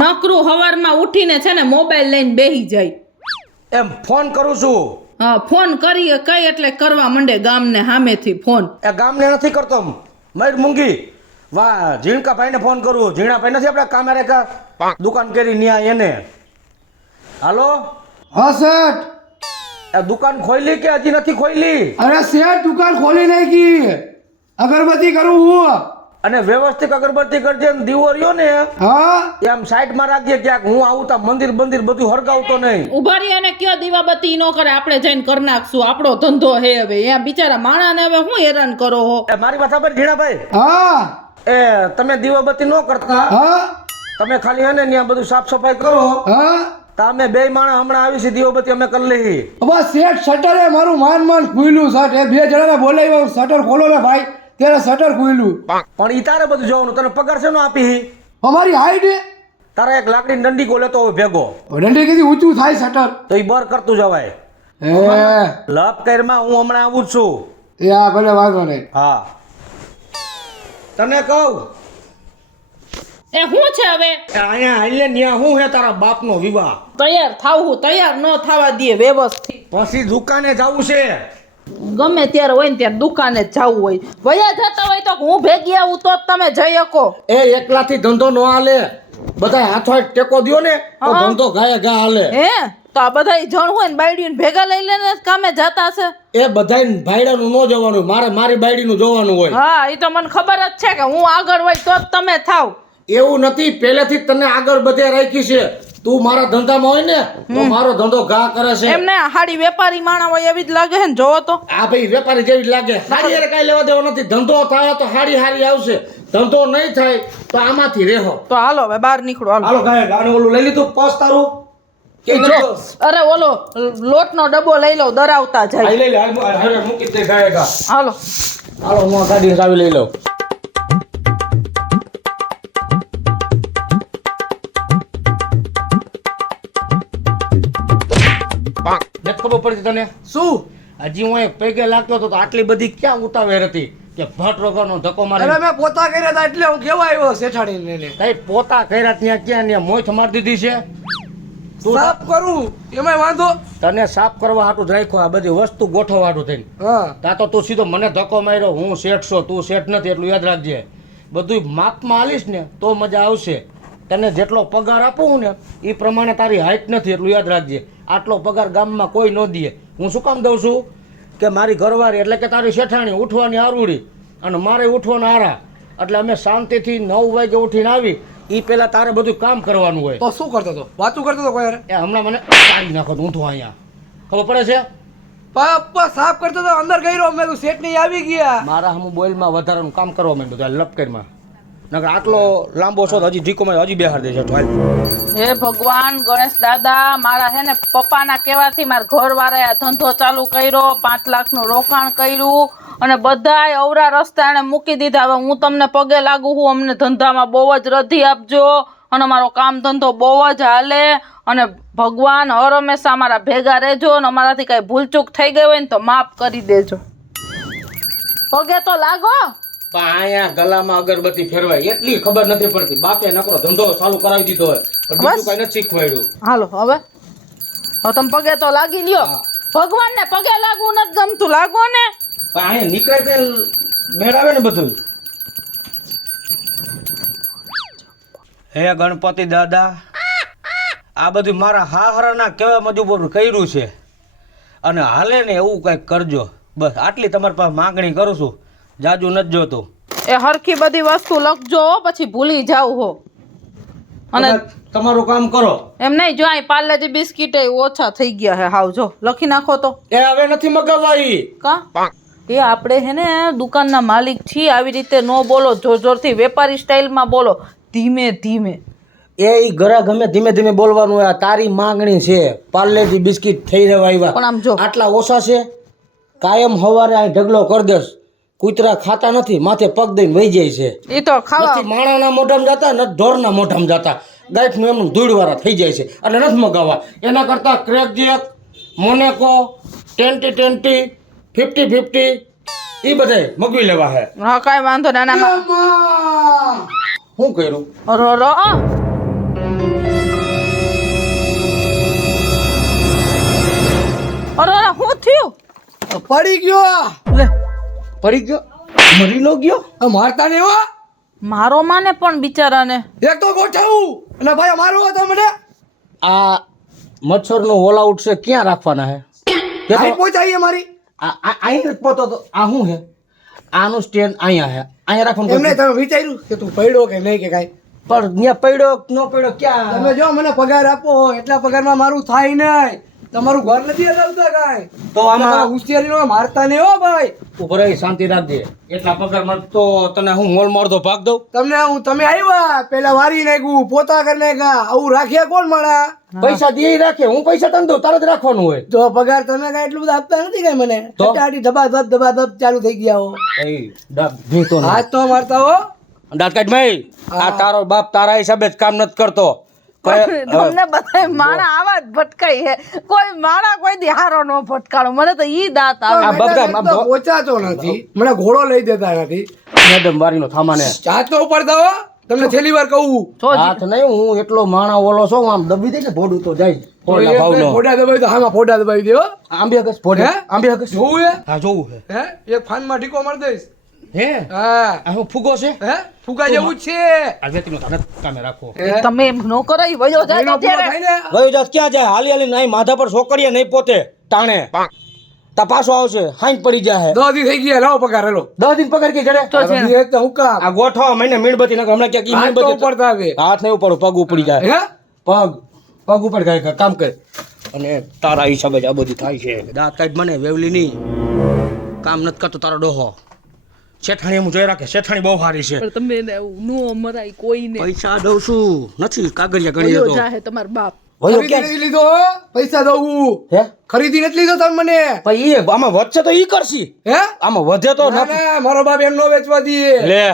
નકરું હવારમાં ઉઠીને છે ને મોબાઈલ લઈને બેહી જાય. એમ ફોન કરું છું. હા, ફોન કરીએ કઈ એટલે કરવા માંડે ગામને સામેથી ફોન. એ ગામને નથી કરતો મર મૂંગી. વાહ, ઝીણકા ભાઈને ફોન કરું. ઝીણા ભાઈ નથી આપણે કામે રેખા દુકાન કરી ન્યા એને. હાલો. હા શેઠ. એ દુકાન ખોલી કે હજી નથી ખોલી? અરે શેઠ દુકાન ખોલી નાખી. અગરબત્તી કરું હું. અને વ્યવસ્થિત અગરબત્તી કરજે ને દીવો રહ્યો ને હા એમ સાઈડમાં રાખજે ક્યાંક. હું આવું તા મંદિર બધું હરગાવતો નહીં. ઉભા રહી અને કયો દીવાબત્તી નો કરે, આપણે જઈને કરી નાખશું. આપણો ધંધો હે હવે. અહીંયા બિચારા માણાને હવે હું હેરાન કરો હો. એ મારી વાત સાંભળ ઝીણાભાઈ. હા એ તમે દીવાબત્તી ન કરતા, હા તમે ખાલી હે ને ત્યાં બધું સાફ સફાઈ કરો. હા તો અમે બે માણસ હમણાં આવી છે દીવાબત્તી અમે કરી લઈ. બસ શેઠ શટરે મારું માન ખુલ્યું શર્ટ. એ બે જણાને બોલાવ્યો શટર ખોલો ને ભાઈ. ત્યારે શટર ખુલ્યું. પણ ઈ તારે બધું જોવાનું. તને પગાર છે આપી? અમારી હાઈટ તારા એક લાકડી દંડી ગોલે તો ભેગો દંડી કીધી ઊંચું થાય શટર. તો ઈ બર કરતું જવાય. એ લપ કરમાં હું હમણાં આવું જ છું. એ આ ભલે વાંધો નહીં. હા તને કહું એ શું છે હવે? એ અહીંયા હાલે ન્યા હું હે તારા બાપનો વિવાહ. તૈયાર થાવું, તૈયાર ન થવા દે વ્યવસ્થિત. પછી દુકાને જવું છે. ગમે ત્યારે હોય ને ત્યારે દુકાને જ જવું હોય. વયા જતા હોય તો હું ભેગી આવું તો જ તમે જઈ શકો. એ એકલાથી ધંધો ન હાલે. બધા હાથો ટેકો દ્યો ને તો હા. ધંધો ગાય ગા હાલે. હે તો આ બધા જણ હોય ને બાયડીને ભેગા લઈ લઈને જ કામે જતા છે. એ બધાય ભાઈડાનું ન જોવાનું, મારે મારી બાયડીનું જોવાનું હોય. હા, એ તો મને ખબર જ છે કે હું આગળ હોય તો જ તમે થાવ. એવું નથી, પહેલેથી જ તને આગળ બધે રાખી છે. તું મારા ધંધામાં હોય ને તો મારો ધંધો ઘા કરે છે. એમને હાડી વેપારી માણા હોય એવી જ લાગે છે ને, જોવો તો. આ ભાઈ વેપારી જેવી જ લાગે. હાડી હારે કાંઈ લેવા દેવા નથી. ધંધો થાય તો હાડી હારી આવશે, ધંધો નહીં થાય તો આમાંથી રેહો. તો હાલો હવે બહાર નીકળો. હાલો. હાલો ગાય ગાને ઓલું લઈ લીધું પસ તારું કે જો, અરે ઓલો લોટનો ડબ્બો લઈ લઉં, દરાવતા જાય. લઈ લે હારે મૂકી દે ગાય ગા. હાલો. હાલો હું આ ગાડી ચાવી લઈ લઉં. ખબર પડતી તને શું? હજી હું પૈકે લાગતો હતો તો આટલી બધી ક્યાં ઉતાવેર હતી કે ભટ રોગનો ધક્કો મારી. અરે મેં પોતા કર્યા હતા એટલે હું કેવા આવ્યો શેઠાણી ને. કઈ પોતા કર્યા ત્યાં ક્યાં ને મોય મારી દીધી છે. તું સાફ કરું એમાં વાંધો. તને સાફ કરવા હાટું જ રાખ્યો. આ બધી વસ્તુ ગોઠવવા હાટું થઈને. હા તા તો તું સીધો મને ધક્કો માર્યો. હું શેઠ છો, તું શેઠ નથી, એટલું યાદ રાખજે. બધું માપમાં હાલીશ ને તો મજા આવશે. તને જેટલો પગાર આપું ને એ પ્રમાણે તારી હાઈટ નથી, એટલું યાદ રાખજે. આટલો પગાર ગામમાં કોઈ ન દે. હું શું કામ દઉં છું કે મારી ઘરવાળી એટલે કે તારી શેઠાણી ઉઠવાની આરુડી અને મારે ઉઠવાના આરા. એટલે અમે શાંતિથી 9 વાગે ઉઠીને આવી. એ પહેલાં તારે બધું કામ કરવાનું હોય. તો શું કરતો હતો? વાતું કરતો હતો કોઈ યાર? એ હમણાં મને કાઢી નાખો ઊંધું અહીંયા. ખબર પડે છે? પપ્પા સાફ કરતો હતો અંદર ગયો મેં તો શેઠ ની આવી ગયા. મારા હમ બોઇલમાં વધારાનું કામ કરવા માંડ્યું લપકેરમાં. નકર આટલો લાંબો છો તો હજી ઢીકોમાં હજી બેહાર દે છે. હે ભગવાન ગણેશ દાદા, મારા હે ને પપ્પાના કહેવાથી મારા ઘરવાળાએ આ ધંધો ચાલુ કર્યો, 5 લાખનું રોકાણ કર્યું અને બધાય અવરા રસ્તા એને મૂકી દીધા. હવે હું તમને પગે લાગુ છું, અમને ધંધામાં બહુ જ રધી આપજો અને મારો કામ ધંધો બહુ જ હાલે. અને ભગવાન હર હંમેશા મારા ભેગા રહેજો અને અમારાથી કાંઈ ભૂલચૂક થઈ ગઈ હોય ને તો માફ કરી દેજો. પગે તો લાગો. પણ અહીંયા ગલામાં અગરબત્તી ફેરવાય એટલી ખબર નથી પડતી. બાપે નકરો ધંધો ચાલુ કરાવી દીધો હોય પણ બીજું કઈ નથી શીખવાડ્યું. હાલો હવે તમે પગે તો લાગી લ્યો. ભગવાનને પગે લાગવું નથી ગમતું, લાગો ને. પણ અહીંયા નીકળે તે મેળાવે ને બધું. હે ગણપતિ દાદા, આ બધું મારા હાહરાના કહેવા મુજબ કર્યું છે અને હાલે ને એવું કંઈક કરજો. બસ આટલી તમારી પાસે માંગણી કરું છું. જાજુ નથી જોતું. એ હરખી બધી વસ્તુ લખજો હો, પછી ભૂલી જાવ હો. અને તમારું કામ કરો. એમ નહીં, જો અહીં પાર્લેજી બિસ્કીટ ઓછા થઈ ગયા હે. હાવ જો લખી નાખો તો. એ હવે નથી મગાવાઈ. કા એ આપણે હે ને દુકાનના માલિક છીએ, આવી રીતે ન બોલો, જોર જોરથી વેપારી સ્ટાઇલમાં બોલો, ધીમે ધીમે. એ ઘરા ગમે ધીમે ધીમે બોલવાનું. આ તારી માંગણી છે. પાર્લેજી બિસ્કિટ થઈ રહેવા પણ આમ જો આવ્યા આટલા ઓછા છે. કાયમ હવારે આ ઢગલો કરી દેસ. કૂતરા ખાતા નથી, માથે પગ દઈને વહી જાય છે. એ તો ખાવા નથી માણાના મોઢામાં જતા નથી ઢોરના મોઢામાં જતા. ગાયઠનું એમનું ધૂળવાળા થઈ જાય છે એટલે નથી મગાવવા. એના કરતાં ક્રેક જેક, મોનેકો, 20-20, 50-50 એ બધાય મગવી લેવા હે. હા કાંઈ વાંધો ના. શું કર્યું? રો પડી ગયો લે પડી ગયો મરી નો ગયો આ મારતા નહીં હો મારો માને પણ બિચારાને એક તો ગોઠવું અને ભાઈ મારો હતો મને આ મચ્છરનો હોલ આઉટ છે ક્યાં રાખવાના હે હાઈ પહોંચાઈએ મારી અહીં જ પોતો તો આ શું હે આનું સ્ટેન્ડ અહીંયા હે અહીંયા રાખવાનું એમને તમે વિચાર્યું કે તું પડ્યો કે નહીં કે કાંઈ પણ ત્યાં પડ્યો ન પડ્યો ક્યાં તમે જો મને પગાર આપો એટલા પગારમાં મારું થાય નહીં તમારું ઘર નથી હલાવતા કાંઈ તો આમાં હોશિયારીનો મારતા નહીં હો ભાઈ ઉપર રહી શાંતિ રાખજે એટલા પગારમાં તો તને હું મોલ મારતો ભાગ દઉં તમે આવ્યા પેલા વારી નાખ્યું પોતા કરી નાખ્યા આવું રાખ્યા કોણ મારા પૈસા દે રાખે હું પૈસા તને દઉં તારે જ રાખવાનું હોય તો પગાર તમે કાંઈ એટલું બધું આપતા નથી કાંઈ મને તો? ચટાટી ધબા ચાલુ થઈ ગયા હો ભીતો હાથ તો મારતા હો દાટકાટ ભાઈ આ તારો બાપ તારા હિસાબે જ કામ નથી કરતો તમને બધા માણા આવા જ ભટકાઈ હે કોઈ માણા કોઈ દી હારો નો ભટકાણો મને તો ઈ દાંત આવે આ બબડા, મેં તો પહોંચાતો નથી મને ઘોડો લઈ દેતા નથી મેડમ વારીનો થામાને હાથ તો ઉપાડતા હો તમને છેલ્લી વાર કહું જો હાથ નહીં હું એટલો માણા ઓલો છો આમ દબી દે ને ભોડું તો જાય ફોડના ભાવનો ફોડા દબાવી તો હામાં ફોડા દબાવી દે હો આંબે અગસ ફોડે હે? આંબે અગસ જોવું હે હા જોવું હે હે એક ફાનમાં ઠીકો મારી દઈશ હે હા આ હું ફુગો છે હે ફૂગા જેવું જ છે આ વેતીનો તારે કામે રાખો તમે એમ નો કરો ઈ વયો જાય મહિનો તો પૂરો ત્યારે થાય ને વયો જાત ક્યાં જાય હાલી હાલી નહીં માથા પર છોકરીએ નહીં પોતે ટાણે તા પાછો આવશે હાઈન પડી જાય 10 દી થઈ ગયા લાવો પગાર હેલો 10 દિન પગાર કે જડે તો છે ને. એક તો હું કામ આ ગોઠવા મહિને મીણબત્તી નકર હમણાં ક્યાંક ઈ હાથ તો મીણબત્તી ઉપાડતા આવે હાથ નહીં ઉપાડું પગ ઉપડી જાય હે પગ ઉપર જાય કામ કર અને તારા હિસાબે જ આ બધું થાય છે દાંત કાઢ મને વેવલી નહીં કામ નથી કરતો તારો ડોહો શેઠાણી હું જોઈ રાખે શેઠાણી બહુ સારી છે પણ તમે એને નો મરાય કોઈને પૈસા દઉં છું નથી કાગળિયા ગણીએ વયો તો જાય તમાર બાપ વયો ખરીદી ક્યાં નથી લીધો હો? પૈસા દઉં હે ખરીદી નથી લીધો તમે મને ભાઈ એ આમાં વધશે તો ઈ કરશી હે આમાં વધે તો ના, ના, મારો બાપ એમ નો વેચવા દે લે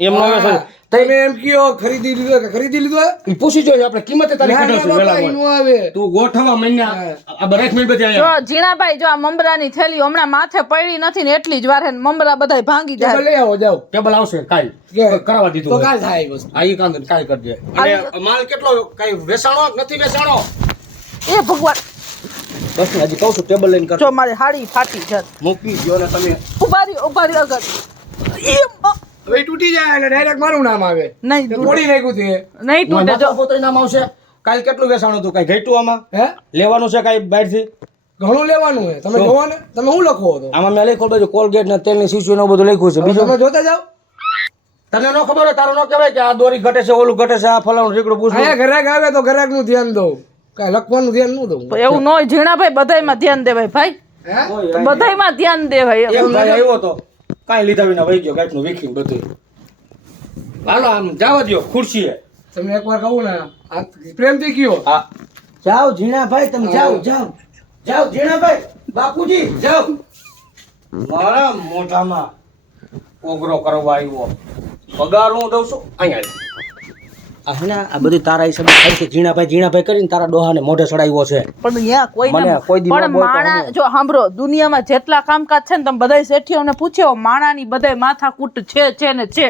એમ નો વેચો તમે એમ કયો ખરીદી લીધો કે ખરીદી લીધો ઈ પૂછી જોઈએ આપણે કિંમતે તારી ના, ના, કઢાવશું બાપા, વેલા ઈ નો આવે તું ગોઠવા મહિના આ બરેક મીણબત્તી જો આયા ઝીણાભાઈ જો આ મમરાની થેલી હમણાં માથે પડી નથી ને એટલી જ વાર હે ને મમરા બધાય ભાંગી ટેબલ જાય લઈ આવો જાઓ ટેબલ આવશે કાલ કે- કરાવવા દીધું તો હોય. કાલ થાય એ વસ્તુ આ ઈ કામ કાલ કરજે અને માલ કેટલો કઈ વેચાણો કે નથી વેચાણો એ ભગવાન બસ ને હજી કહું છું ટેબલ લઈને કર જો મારી હાડી ફાટી જાત મૂકી દો ને તમે ઉભા રહ્યો અગર હવે ઈ તૂટી જાય એટલે ડાયરેક્ટ મારું નામ આવે નહીં તો તોડી નાખ્યું છે નહીં તૂટે જો પોતરી નામ આવશે કાલ કેટલું વેચાણું હતું કઈ ઘટ્યું આમાં હે લેવાનું છે કઈ બહારથી ઘણું લેવાનું છે તમે જોવો ને તમે શું લખો તો આમાં મેં લખ્યું બધું કોલગેટ ને તેલની શીશી ને બધું લખ્યું છે બીજું તમે જોતા જાઓ તને નો ખબર હોય તારું નો કહેવાય કે આ દોરી ઘટે છે ઓલું ઘટે છે આ ફલાણું રીકડું પૂછવું અહીંયા ઘરાક આવે તો ઘરાક નું ધ્યાન દઉં કાંઈ લખવાનું ધ્યાન ન દઉં એવું ન હોય ઝીણાભાઈ બધાયમાં ધ્યાન દેવાય ભાઈ હે બધાયમાં ધ્યાન દેવાય એક ભાઈ આવ્યો તો કાંઈ લીધા વિના વહી ગયો ગાંઠનું વીખીને બધું હાલો આમ જાવા દ્યો ખુરશીએ તમે એકવાર કહું ને આ પ્રેમથી કયો હા જાઓ ઝીણાભાઈ તમે જાઓ જાઓ જાઓ ઝીણાભાઈ બાપુજી જાઓ મારા મોઢામાં ઓગરો કરવા આવ્યો પગાર હું દઉં છું અહીંયા આ હે ને આ બધી તારા હિસાબે થાય છે ઝીણાભાઈ કરીને તારા ડોહાને મોઢે ચડાવ્યો છે પણ અહીંયા કોઈ મને કોઈ દી ન પણ બોલતો માણા હું. જો સાંભળો દુનિયામાં જેટલા કામકાજ છે ને તમે બધાય શેઠીઓને પૂછ્યો માણાની બધાય માથાકૂટ છે ને છે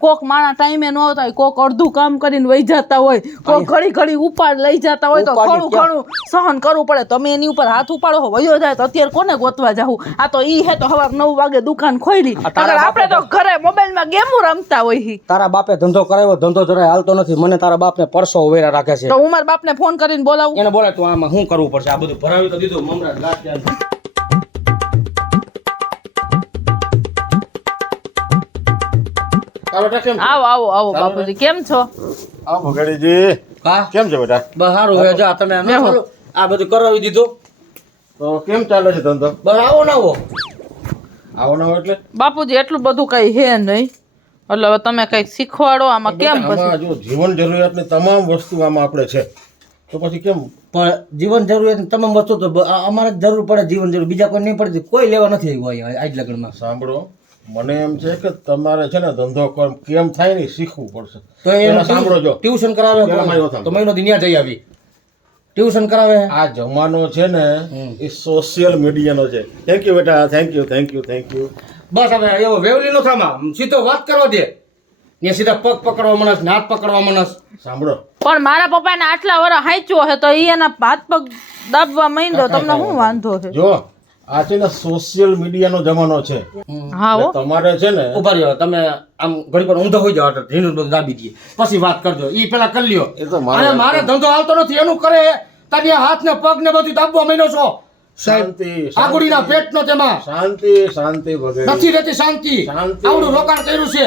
કોક માણા ટાઈમે ન આવતા હોય કોક અડધું કામ કરીને વહી જતા હોય કોક ઘડી ઘડી ઉપાડ લઈ જતા હોય તો ઉપાડી થોડું ઘણું સહન કરવું પડે તમે એની ઉપર હાથ ઉપાડો હો વયો જાય તો અત્યારે કોને ગોતવા જાવું આ તો ઈ હે તો સવાર 9 વાગે દુકાન ખોલી આ તારા અગર આપણે તો ઘરે મોબાઈલમાં ગેમો રમતા હોય હી. તારા બાપે ધંધો કરાવ્યો ધંધો જરાય હાલતો નથી મને તારા બાપને પરસો વેરા રાખે છે તો હું મારા બાપને ફોન કરીને બોલાવું એને બોલે તું આમાં શું કરવું પડશે આ બધું ભરાવી તો દીધું મમરા લાટ ત્યાં તારો ટેક્સી આવો આવો આવો બાપુજી કેમ છો આવો ભગાડીજી કા કેમ છે બેટા બસ સારું હવે જા તમે ન બેહો. ચાલો. આ બધું કરાવી દીધું તો કેમ ચાલે છે ધંધો બસ આવો ને આવો આવવાનો એટલે બાપુજી એટલું બધું કઈ હે નહીં એટલે હવે તમે કઈક શીખવાડો આમાં કેમ પછી આમાં જો જીવન જરૂરિયાતની તમામ વસ્તુ આમાં આપણે છે તો પછી કેમ પણ જીવન જરૂરિયાત તમામ વસ્તુ તો અમારે જ જરૂર પડે જીવન જરૂર બીજા કોઈ નહીં પડતી કોઈ લેવા નથી આવ્યું અહીંયા આજ લગ્નમાં સાંભળો મને એમ છે કે તમારે છે ને ધંધો કેમ થાય ને ઈ શીખવું પડશે તો એ પહેલા સાંભળો જો ટ્યુશન કરાવે પહેલા મારી વાત તો મહિનો દિનિયા જઈ આવી ટ્યુશન કરાવે આ જમાનો છે ને એ સોશિયલ મીડિયાનો છે થેન્ક યુ બેટા thank you thank you thank you બસ હવે એવો વેવલી નો થામાં સીધો વાત કરવા દે ને સીધા પગ પકડવા મનસ હાથ પકડવા મનસ સાંભળો પણ મારા પપ્પાને આટલા વર્ષ હાંચ્યો હે તો ઈ એના હાથ પગ દાબવા માંડ્યો તમને શું વાંધો છે જો આ છે ને સોશિયલ મીડિયાનો જમાનો છે. હા હો એટલે તમારે છે ને ઉભા રહ્યો તમે આમ ઘડી પર ઊંધો હોઈ જાવ ઢીંડું બધું દાબી દઈએ પછી વાત કરજો ઈ પેલા કરી લ્યો એ તો મારે અને મારે ધંધો આવતો નથી એનું કરે તારી હાથ ને પગ ને બધું દાબવા માંડ્યો છો શાંતિ આગુડીના પેટનો તેમાં શાંતિ શાંતિ વગેરે નથી રહેતી શાંતિ શાંતિ. આવડું રોકાણ કર્યું છે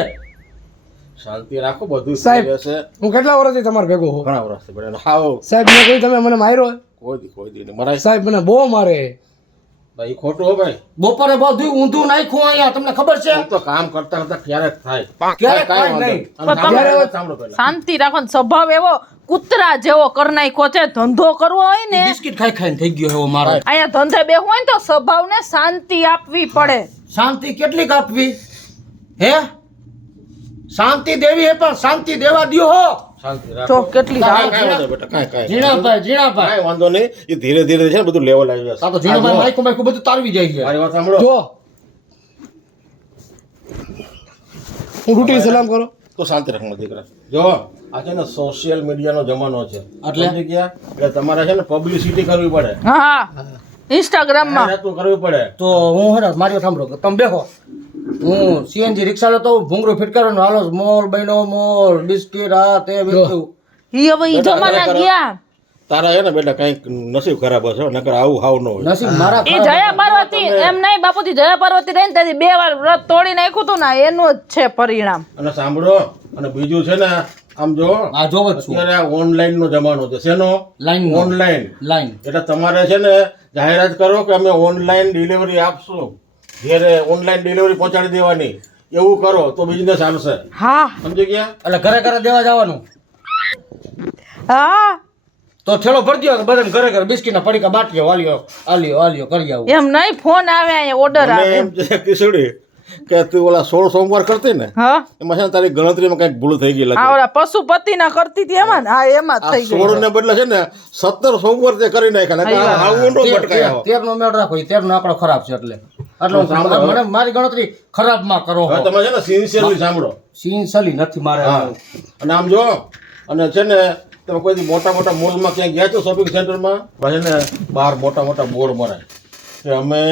શાંતિ રાખો, બધું સાહેબ. થઈ જશે. હું કેટલા વર્ષથી તમારે ભેગો હોઉં ઘણા વર્ષથી બને હાવ સાહેબ મેં કહ્યું તમે મને માર્યો કોઈ દી નહીં મરાય. સાહેબ મને બહુ મારે ભાઈ ખોટું હો ભાઈ. બપોરે બધું ઊંધું નાખ્યું અહીંયા તમને ખબર છે હું તો કામ કરતા કરતા ક્યારેક થાય. ક્યારેક કાંઈ થાય વાંધો નહીં. અને પણ તમે- સાંભળો, સાંભળો પહેલા. શાંતિ રાખો ને સ્વભાવ એવો કૂતરા જેવો કરી નાખ્યો છે ધંધો કરવો હોય ને બિસ્કિટ ખાઈ ખાઈને થઈ ગયો એવો મારો અહીંયા ધંધે બેહવું હોય ને તો સ્વભાવને શાંતિ આપવી પડે શાંતિ કેટલીક આપવી હે શાંતિ દેવી હે પણ શાંતિ દેવા દ્યો હો શાંતિ તો રાખો. કેટલી કાંઈ વાંધો બેટા, કાંઈ. જીણાભાઈ કાંઈ વાંધો નહીં. એ ધીરે ધીરે છે ને બધું લેવલ આવી જશે. આ તો જીણાભાઈ માયકું માયકું બધું તારવી જાય છે મારી વાત સાંભળો. જો હું ડ્યુટી સલામ કરો તો શાંતિ રાખ મારા દીકરા. જો આ છે ને સોશિયલ મીડિયાનો જમાનો છે. એટલે? સમજી ગયા? એટલે તમારે છે ને પબ્લિસિટી કરવી પડે. હા ઇન્સ્ટાગ્રામમાં જાહેરાતો કરવી પડે. તો હું હે મારી વાત સાંભળો તમે બેહો હું સીએનજી રિક્ષા લેતો ભૂંગળું ફિટ કરવાનો હાલો મોલ બન્યો મોલ બિસ્કિટ આ તે બધું ઈ હવે ઈ જમાના ગયા તારા છે ને બેટા કંઈક નસીબ ખરાબ હશે, નકર આવું હાવ ન હોય. નસીબ મારા ઈ જયા પાર્વતી એમ નહીં બાપુજી જયા પાર્વતી રહીને ત્યાંથી 2 વાર વ્રત તોડી નાખ્યું હતું ને એનું જ છે પરિણામ અને સાંભળો, અને બીજું છે ને આમ જો આ જોવ જ છું અત્યારે આ ઓનલાઈન નો જમાનો છે. શેનો? Line online. લાઈન એટલે તમારે છે ને જાહેરાત કરો કે અમે ઓનલાઈન ડિલિવરી આપશું, ઘેરે ઓનલાઈન ડિલિવરી પહોંચાડી દેવાની, એવું કરો તો બિઝનેસ આવશે. હા સમજી ગયા? એટલે ઘરે ઘરે દેવા જવાનું હા તો થેલો ભરી દો બધાને ઘરે ઘરે બિસ્કિટ ના પડીકા બાટલીઓ આલ્યો કરી આવું એમ નહીં ફોન આવે અહીંયા ઓર્ડર અને આવે એમ છે કિશોરી કે તું ઓલા 16 સોમવાર કરતી ને હા એમાં છે ને તારી ગણતરીમાં કઈક ભૂલ થઈ ગઈ આ લાગે. ઓલા પશુપતિ ના કરતી હતી એમાં ને? હા એમાં જ આ થઈ ગઈ 16 ને બદલે છે ને 17 સોમવાર તે કરી નાખ્યા, નકર આ આવું નો ભટકાય આવો. 13 નો મેળ રાખો 13 નો આંકડો ખરાબ છે એટલે મને મારી ગણતરી ખરાબ માં કરો હવે તમે છે ને સિન્સિયરલી સાંભળો. સીન સલી નથી મારે હા. અને આમ જો, અને છે ને તમે કોઈ દી મોટા મોટા મોલમાં ક્યાંય ગયા છો શોપિંગ સેન્ટરમાં, પછી ને બહાર મોટા મોટા બોર્ડ મરાય કે અમે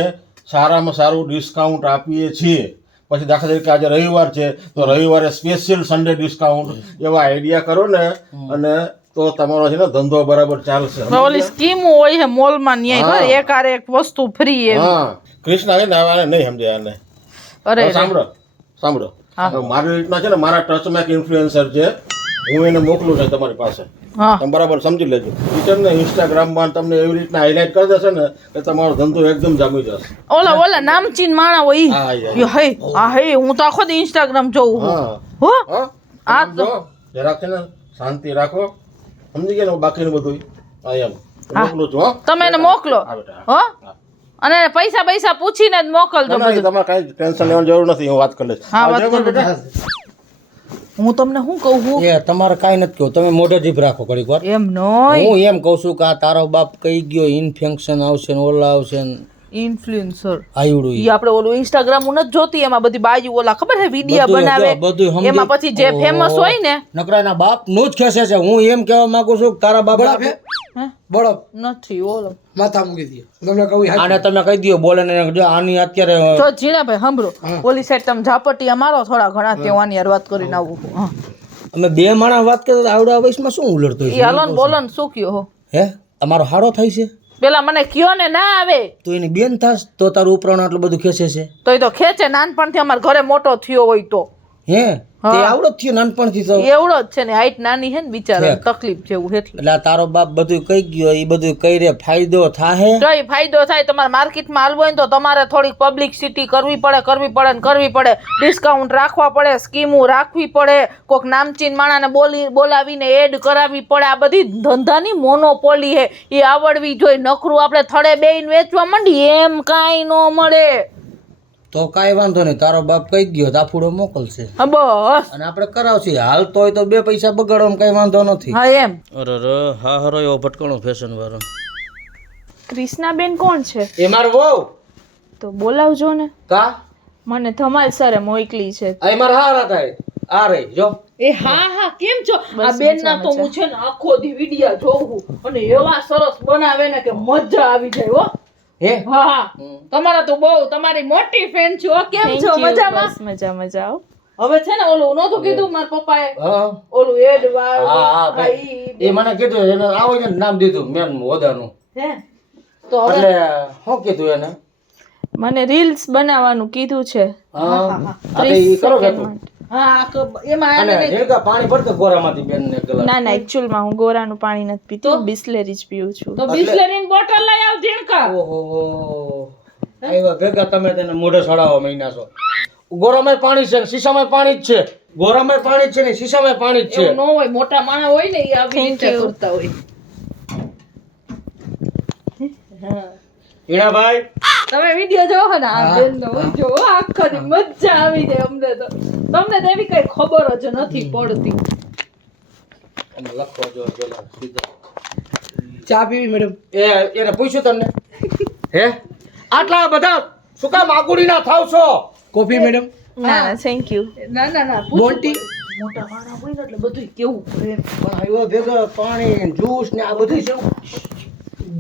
સારામાં સારું ડિસ્કાઉન્ટ આપીએ છીએ. પછી દાખલા તરીકે આજે રવિવાર છે તો રવિવારે સ્પેશિયલ સન્ડે ડિસ્કાઉન્ટ, એવા આઈડિયા કરો ને અને તો તમારો છે ને ધંધો બરાબર ચાલશે. ઓલી સ્કીમ હોય છે મોલમાં ન્યાય હા. ખબર? એક આરે એક વસ્તુ ફ્રી એવી હા, કૃષ્ણ છે ને આને નહીં સમજે આને. અરે હવે સાંભળો. હવે મારી રીતના છે ને મારા ટચમાં એક ઇન્ફ્લુએન્સર છે, હું એને મોકલું છું તમારી પાસે, હા તમે બરાબર સમજી લેજો. એ તમને ઇન્સ્ટાગ્રામમાં તમને એવી રીતના હાઇલાઇટ કરી દેશે ને કે તમારો ધંધો એકદમ જામી જશે. ઓલા નામચીન માણા હોય ઈ. હા, ઈ. ઈ હઈ આ હઈ હું તો આખો દી ઇન્સ્ટાગ્રામ જોઉં છું હા હો હા આ આમ જો, જરાક છે ને શાંતિ રાખો. સમજી ગયા ને બાકીનું બધું હા એમ મોકલું છું. હો તમે એને મોકલો હા બેટા. હો અને પૈસા પૂછીને જ મોકલજો ના, ના, બધું તમારે કાંઈ ટેન્શન લેવાની જરૂર નથી, હું વાત કરી લઈશ. હા, વાત આવજો કરી બેટા. હું તમને શું કહું છું એ તમારે કાંઈ નથી કહું તમે મોઢે જીભ રાખો ઘડીક વાર એમ નોય હું એમ કહું છું કે આ તારો બાપ કહી ગયો ઇન્ફેક્શન આવશે ને ઓલા આવશે ને ઇન્ફ્લુએન્સર આયુડું ઈ આપણે ઓલું ઇન્સ્ટાગ્રામ હું નથી જોતી એમાં બધી બાજુ ઓલા ખબર છે વિડિયો બધું બનાવે જો, બધું સમજી. એમાં પછી જે ફેમસ હોય ને નકરાના બાપ નું જ ખેસે છે. હું એમ કહેવા માંગુ છું કે તારા બાપ બળપ હે હે? બળપ નથી ઓલો માથા મૂકી દે તમને કહું હાચું. આને તમે કહી દો બોલે ને જો આની અત્યારે જો ઝીણાભાઈ સાંભળો ઓલી સાઈડ તમે ઝાપટિયા મારો થોડા ઘણા તેવાની યાર વાત કરીને આવું હા અમે બે માણસ વાત કરતા હતા, આવડા વયસમાં શું ઉલડતો ઈ હાલો ને બોલો ને શું કયો હો હે અમારો હાડો થાય છે પેલા મને કયો ને ના આવે તો એની બેન થાસ તો તારું ઉપરાણ આટલું બધું ખેંચે છે તો એ તો ખેંચે નાનપણથી અમારા ઘરે મોટો થયો હોય તો હે તે આવડો જ થયો નાનપણથી તો એવડો જ છે ને હાઈટ નાની છે ને બિચારા તકલીફ જેવું એટલે એટલે આ તારો બાપ બધું કહી ગયો એ બધું કઈ રે ફાયદો થાહે કઈ ફાયદો થાય તમારે માર્કેટમાં હાલવું હોય ને તો તમારે થોડીક પબ્લિસિટી કરવી પડે ડિસ્કાઉન્ટ રાખવા પડે સ્કીમો રાખવી પડે કોઈક નામચીન માણાને બોલાવીને એડ કરાવવી પડે આ બધી ધંધાની મોનોપોલી હે એ આવડવી જોઈએ નખરું આપણે થડે બેહીને વેચવા માંડી એમ કાંઈ ન મળે તો કાંઈ વાંધો નહીં તારો બાપ કહી ગયો તાફુડો મોકલશે હા બસ અને આપણે કરાવશું હાલ તો હોય તો 2 પૈસા બગાડવામાં કઈ વાંધો નથી હા એમ અરે હા હરો એવો ભટકણો ફેશન વાળો ક્રિષ્નાબેન કોણ છે એ મારો વહુ તો બોલાવજો ને કા મને ધમાલ સરે મોકલી છે આ મારા હારા થાય આ રે જો એ હા કેમ છો આ બેન ના તો હું છે ને આખો દી વિડિયા જોઉં અને એવા સરસ બનાવે ને કે મજા આવી જાય હો હે હા હા તમારા તો બહુ તમારી મોટી ફેન છું હો. કેમ Thank છો you. મજામાં? બસ મજા મજા હો. હવે છે ને ઓલું નહોતું કીધું મારા પપ્પાએ હા ઓલું એડ વાળ હા હા આ ભાઈ ઈ એ મને કીધું એને આવો ને નામ દીધું મેન હોદાનું હે તો હવે એટલે શું કીધું એને મને રીલ્સ બનાવવાનું કીધું છે. હા આ તો ઈ કરો કે તું હા એમાં અને એને જેકા પાણી પડતું ગોરામાંથી બેન ને ગ્લાસ ના ના એકચ્યુઅલમાં હું ગોરાનું પાણી નથી પીતી હું બિસ્લેરી જ પીઉં છું. તો બિસ્લેરીની બોટલ લઈ આવ ઝીણકા. ઓહો આવ્યા ભેગા તમે તેને મોઢે સડાવવા મહિના છો ગોરામાં પાણી છે ને શીશામાં પાણી જ છે ગોરામાં પાણી જ છે ને શીશામાં પાણી જ છે એવું ન હોય મોટા માણસ હોય ને એ આવી Thank રીતે you. કરતા હોય. હીણાભાઈ તમે વિડિયો જોવો ને આ બેનનો જોવો આખો દી મજા આવી જાય અમને તો. તમને તો એવી કઈ ખબર જ નથી પડતી. એને લખો જો પેલા સીધા ચા પીવી મેડમ? એને પૂછ્યું તમને હે આટલા બધા શું કામ આગુડી ના થાવ છો કોફી મેડમ? ના ના થેન્ક યુ. ના ના ના બોન્ટી? મોટા માણસ હોય ને એટલે બધું કેવું પડે. પણ આવ્યો ભેગા પાણી જ્યુસ ને આ બધું છે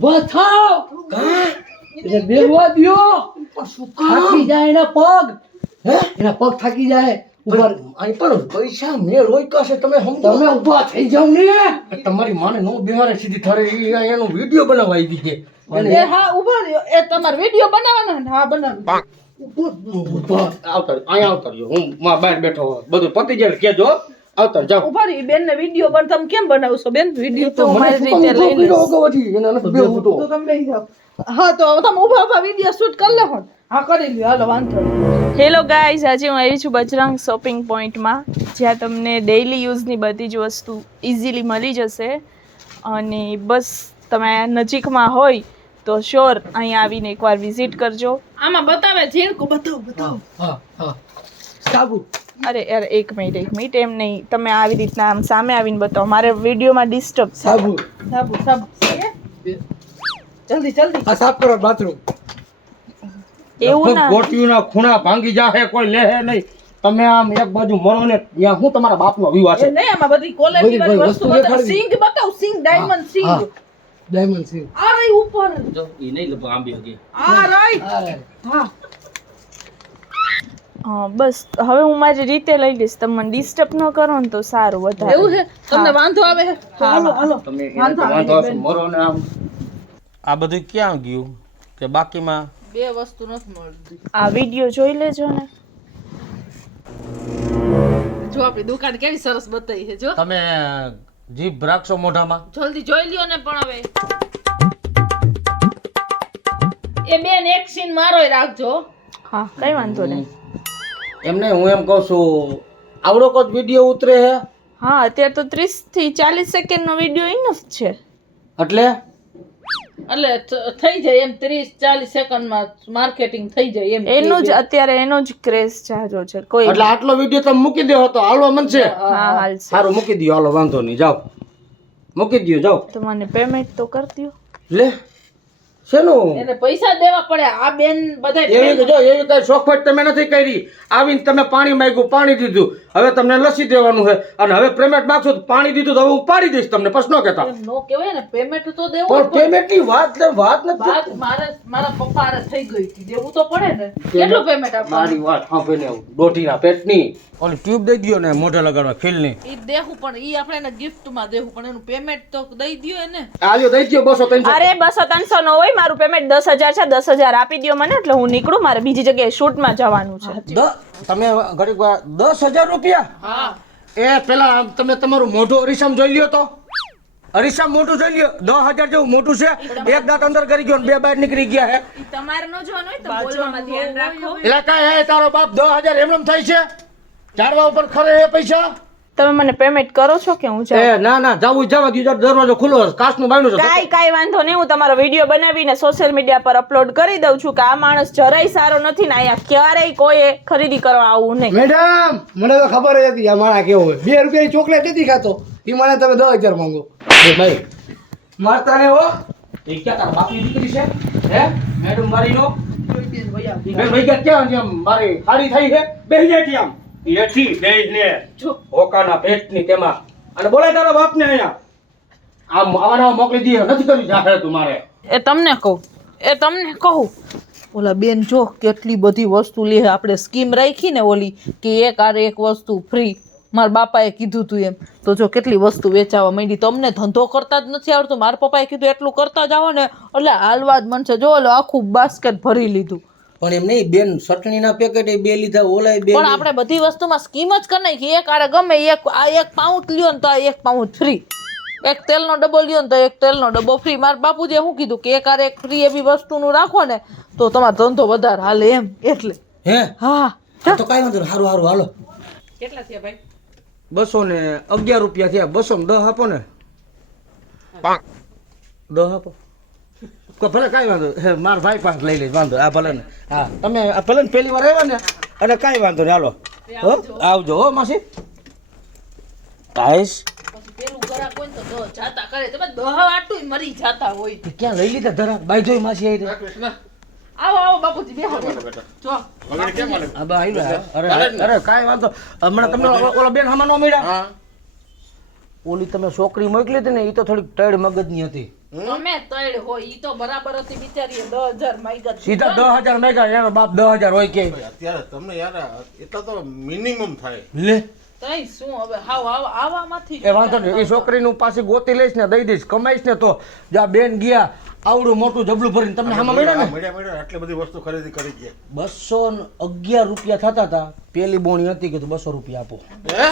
બથાવ એને બેહવા દ્યો. થાકી જાય એના પગ. હે એના પગ થાકી જાય. ઉપર અહીં પણ પૈસા મેં રોક્યા છે તમે સમજો તમે ઊભા થઈ જાવ ને. તમારી માને નો બિહારે સીધી થરે એનો વિડીયો બનાવવા આવી છે એ હા ઉભા રહ્યો એ તમારે વિડિયો બનાવવાનો ને હા બનાવ. આવતર અહીંયા આવતર જો હું માં બહાર બેઠો હોય બધું પતી જાય કેજો આવતર જાઓ ઉભા રહ્યો બેન ને વિડિયો પણ તમે કેમ બનાવશો બેન વિડિયો તો મારી રીતે લઈ લઈશ. એને નથી બેહવું તો તો તમે બેસી જાઓ. હા તો તમે ઉભા ઉભા વિડિયો શૂટ કરી લો પણ હા કરી લ્યો હાલો વાંધો નહીં. હેલો ગાઈઝ, આજે હું આવી છું બજરંગ શોપિંગ પોઈન્ટમાં, જ્યાં તમને ડેઈલી યુઝની બધી જ વસ્તુ ઇઝીલી મળી જશે. અને બસ તમે અહીંયા નજીકમાં હોય તો શ્યોર અહીંયા આવીને એકવાર વિઝિટ કરજો. આમાં બતાવે ઝીણકું બતાવો. હા હા સાબુ. અરે યાર એક મિનિટ એમ નહીં, તમે આવી રીતના આમ સામે આવીને બતાવો, મારે વિડીયોમાં ડિસ્ટર્બ. સાબુ. સાબુ જલ્દી જલ્દી. આ સાફ કરો બાથરૂમ. એવું ના ગોટીઓના ખૂણા ભાંગી જાહે કોઈ લેહે નહીં તમે આમ એક બાજુ મરો ને ત્યાં હું તમારા બાપનો વિવાહ એ છે નહીં આમાં બધી ક્વોલિટી વાળી બધી વસ્તુ વસ્તુ બતાવો. દેખાડવી. સિંગ બતાવો સિંગ ડાયમંડ સિંગ. હા. ડાયમંડ સિંગ. આ રહી ઉપર. જો ઈ નહીં લબ આંબી હજી આ રહી. હા બસ હવે હું મારી રીતે લઈ લઈશ, તમે મને ડિસ્ટર્બ ન કરો ને તો સારું વધારે. એવું છે તમને વાંધો આવે છે? તો હાલો હાલો. તમે એને તો વાંધો આવશે મરો ને આમ આ બધું ક્યાં ગયું કે બાકીમાં બે વસ્તુ નથી મળતી. આ વિડીયો જોઈ લેજો ને. જો આપણી દુકાન કેવી સરસ બતાવી છે જો. તમે જીભ રાખશો મોઢામાં જલ્દી જોઈ લ્યો ને પણ હવે એ બેન એક સીન મારોય રાખજો. હા કઈ વાંધો નહીં. એમને હું એમ કહું છું આવડો કોઈ વિડીયો ઉતરે હે હા અત્યારે તો 30 થી 40 સેકન્ડનો વિડીયો ઇનફ છે. એટલે એટલે થઈ જાય એમ 30-40 સેકન્ડમાં માર્કેટિંગ થઈ જાય એમ. એનો જ અત્યારે એનો જ ક્રેઝ ચાલ્યો છે. કોઈ એટલે આટલો વિડીયો તમે મૂકી દેવો તો હાલવા મન છે હા હાલશે. સારું મૂકી દો હાલો વાંધો નહીં જાઓ મૂકી દો જાઓ તો મને પેમેન્ટ તો કરી દ્યો. લે શેનું એને પૈસા દેવા પડે. આ બેન બધા એવી જો એવી કઈ શોખવટ તમે નથી કરી આવીને તમે પાણી માંગ્યું પાણી દીધું હવે તમને લસી દેવાનું છે અને હવે પેમેન્ટ માંગશો તો પાણી દીધું તો હવે હું પાડી દઈશ તમને પ્રશ્ન કહેતા નો કહેવાય ને પેમેન્ટ તો દેવું પણ જ પડે. પેમેન્ટ ની વાત નથી વાત મારા પપ્પા હારે થઈ ગઈ હતી દેવું તો પડે ને. કેટલું પેમેન્ટ આપવાનું? મારી વાત સાંભળીને દોઢીના પેટની ઓલી ટ્યુબ દઈ દ્યો ને મોઢે લગાડવા ખીલની ઈ દેવું પણ ઈ આપણે એને ગિફ્ટમાં દેવું પણ એનું પેમેન્ટ તો દઈ દ્યો એને. આલ્યો દઈ દ્યો 200-300 અરે 200-300 નો હોય, મારું પેમેન્ટ 10,000 છે. 10,000 આપી દ્યો મને એટલે હું નીકળું, મારે બીજી જગ્યાએ શૂટમાં જવાનું છે. તમે ઘડીક વાર 10,000 રૂપિયા હા એ પેલા તમે તમારું મોઢું અરીસામાં જોઈ લ્યો તો અરીસામાં મોઢું જોઈ લ્યો 10,000 જેવું મોટું છે એક દાંત અંદર કરી ગયો ને બે બહાર નીકળી ગયા હે ઈ તમારે ન જોવાનું હોય તો બોલવામાં ધ્યાન રાખો. એટલે કાંઈ હે તારો બાપ 10,000 એમનેમ થાય છે ઝાડવા ઉપર ખરે એ પૈસા તમે મને પેમેન્ટ કરો છો કે હું જાઉં? એ ના ના જાવું જવા દીધો દરવાજો ખુલ્લો કાચનું બાયણું છે કાંઈ વાંધો નહીં, હું તમારો વિડીયો બનાવીને સોશિયલ મીડિયા પર અપલોડ કરી દઉં છું કે આ માણસ જરાય સારો નથી ને અહીંયા ક્યારેય કોઈએ ખરીદી કરવા આવવું નહીં. મેડમ મને તો ખબર જ હતી આ માણા કેવો હોય. 2 રૂપિયાની ચોકલેટ નથી ખાતો એ મને તમે 10,000 માંગો. એ ભાઈ મારતા ને હો. એ ક્યાં તારા બાપની દીકરી છે હે મેડમ મારીનો બેન ભૈયા બે ભાઈ ગયા ક્યાં જેમ મારી ખાડી થઈ છે બેહી જાય છે આમ એથી બેહીને જો હોકાના પેટની તેમાં અને બોલાય તારા બાપને અહીંયા આમ આવાના મોકલી દે નથી કર્યું જાહેર તું મારે એ તમને કહું એ તમને કહું ઓલા બેન જો કેટલી બધી વસ્તુ લે આપણે સ્કીમ રાખી ને ઓલી કે એક આરે એક વસ્તુ ફ્રી મારા બાપાએ કીધું તું એમ તો જો કેટલી વસ્તુ વેચાવા માંડી તમને ધંધો કરતા જ નથી આવડતું મારા પપ્પાએ કીધું એટલું કરતા જાઓ ને એટલે હાલવા જ મનશે જો ઓલો આખું બાસ્કેટ ભરી લીધું પણ એમ નહીં બેન ચટણીના પેકેટ એ 2 લીધા ઓલા 2 પણ આપણે બધી વસ્તુમાં સ્કીમ જ કરી નાખી એક આરે ગમે એક પાઉચ લ્યો ને તો આ એક પાઉચ ફ્રી એક તેલનો ડબ્બો લ્યો ને તો એક તેલનો ડબ્બો ફ્રી મારા બાપુજીએ શું કીધું કે એક આરે એક ફ્રી એવી વસ્તુનું રાખો ને તો તમારો ધંધો વધારે હાલે એમ એટલે હે હા તો કાઈ વાંધો નહીં હારું હાલો કેટલા થયા ભાઈ 211 રૂપિયા થયા 210 આપો ને 10 આપો ભલે કાંઈ વાંધો મારા ભાઈ પાસે લઈ લઈશ વાંધો આ ભલે ને હા તમે ભલે ને પહેલી વાર આવ્યા ને અને કાંઈ વાંધો નહીં હાલો હો આવજો હો માસી કાઈશ પછી પેલું ઘરાક હોય ને તો જાતા કરે તમે દહ આટું મરી જાતા હોય ક્યાં લઈ લીધા ધરા બાઈ જોઈ માસી આવી કૃષ્ણ આવો આવો બાપુજી બેહો જો વગર કેમ હાલે? આ બા આવ્યા અરે કાંઈ વાંધો હમણાં તમને ઓલા બેન હમણાં ન મળ્યા હા ઓલી તમે છોકરી મોકલી હતી ને એ તો થોડીક ટેડ મગજની હતી તમે તૈડ હોય ઈ તો બરાબર હતી બિચારીએ 10000 માંગ્યા સીધા 10000 મેગા એનો બાપ 10000 હોય કે અત્યારે તમને યાર એટલા તો મિનિમમ થાય લે તઈ શું હવે હાવ આવામાંથી એ વાંધો નહીં એ છોકરીનું પાછી ગોતી લઈશ ને દઈ દઈશ કમાઈશ ને તો જા બેન ગયા આવડું મોટું જબલું ભરીને તમને આમાં મળ્યા ને મળ્યા આટલી બધી વસ્તુ ખરીદી કરી છે 211 રૂપિયા થતા હતા પેલી બોણી હતી કે 200 રૂપિયા આપો હે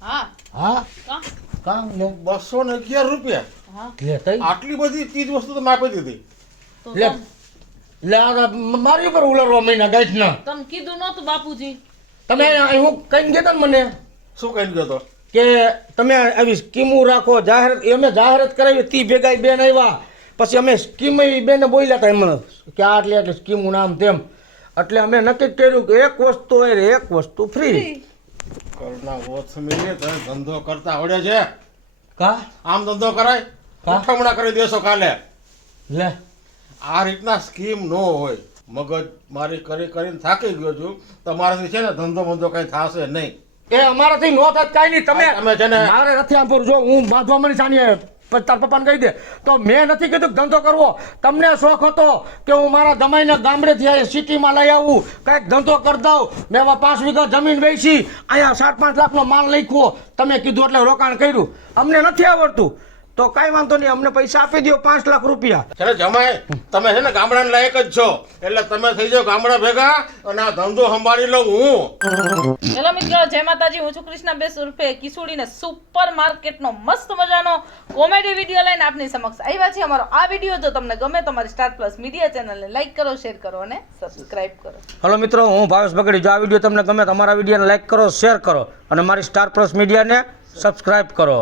હા હા કા કામ લે 211 રૂપિયા હા લે તઈ આટલી બધી ચીજ વસ્તુ તમે આપી દીધી તો લે લે આ મારી ઉપર ઉલરવા મહિના ગાઈઠ ના તમે કીધું નતું બાપુજી તમે હું કઈ ગયા તા ને મને શું કહીને ગયો તો કે તમે આવી સ્કીમો રાખો જાહેરાત અમે જાહેરાત કરાવી તી ભેગા ઈ બેન આવ્યા પછી અમે સ્કીમ બેને બોલ્યા હતા એમ કે આટલી સ્કીમનું નામ તેમ એટલે અમે નક્કી જ કર્યું કે એક વસ્તુ હોય ને એક વસ્તુ ફ્રી કરુણા ઓછમીને તને ધંધો કરતા આવડે છે કા આમ ધંધો કરાય હા. ઉઠમણા કરી દેશો કાલે લે આ રીતના સ્કીમ ન હોય મગજ મારી કરીને થાકી ગયો છું તમારાથી છે ને ધંધો બંધો કઈ થશે નહીં એ અમારાથી નો થાય કાંઈ નહીં તમે તમે છે ને મારે નથી આમ પર જો હું બાંધવા મળી સાની તાર પપ્પાને કહી દે તો મેં નથી કીધું કે ધંધો કરવો તમને શોખ હતો કે હું મારા જમાઈને ગામડેથી સિટીમાં લઈ આવું કંઈક ધંધો કરી દઉં મેં એમાં 5 વીઘા જમીન વેચી અહીંયા 7-5 લાખનો માલ લખ્યો તમે કીધું એટલે રોકાણ કર્યું અમને નથી આવડતું તો કાંઈ વાંધો નહીં અમને પૈસા આપી દો 5 લાખ રૂપિયા છે ને જમાય તમે છે ને ગામડાના લાયક જ છો એટલે તમે થઈ જાઓ ગામડા ભેગા અને આ ધંધો સંભાળી લઉં હું હેલો મિત્રો જય માતાજી હું છું કૃષ્ણાબેન ઉર્ફે કિશોરીને સુપર માર્કેટનો મસ્ત મજાનો કોમેડી વિડીયો લઈને આપની સમક્ષ આવ્યા છે અમારો આ વિડીયો જો તમને ગમે તો અમારી સ્ટાર પ્લસ મીડિયા ચેનલને લાઈક કરો શેર કરો અને સબસ્ક્રાઇબ કરો હલો મિત્રો હું ભાવેશ બગડી જો આ વિડીયો તમને ગમે તો અમારા વિડીયોને લાઈક કરો શેર કરો અને મારી સ્ટાર પ્લસ મીડિયાને સબસ્ક્રાઇબ કરો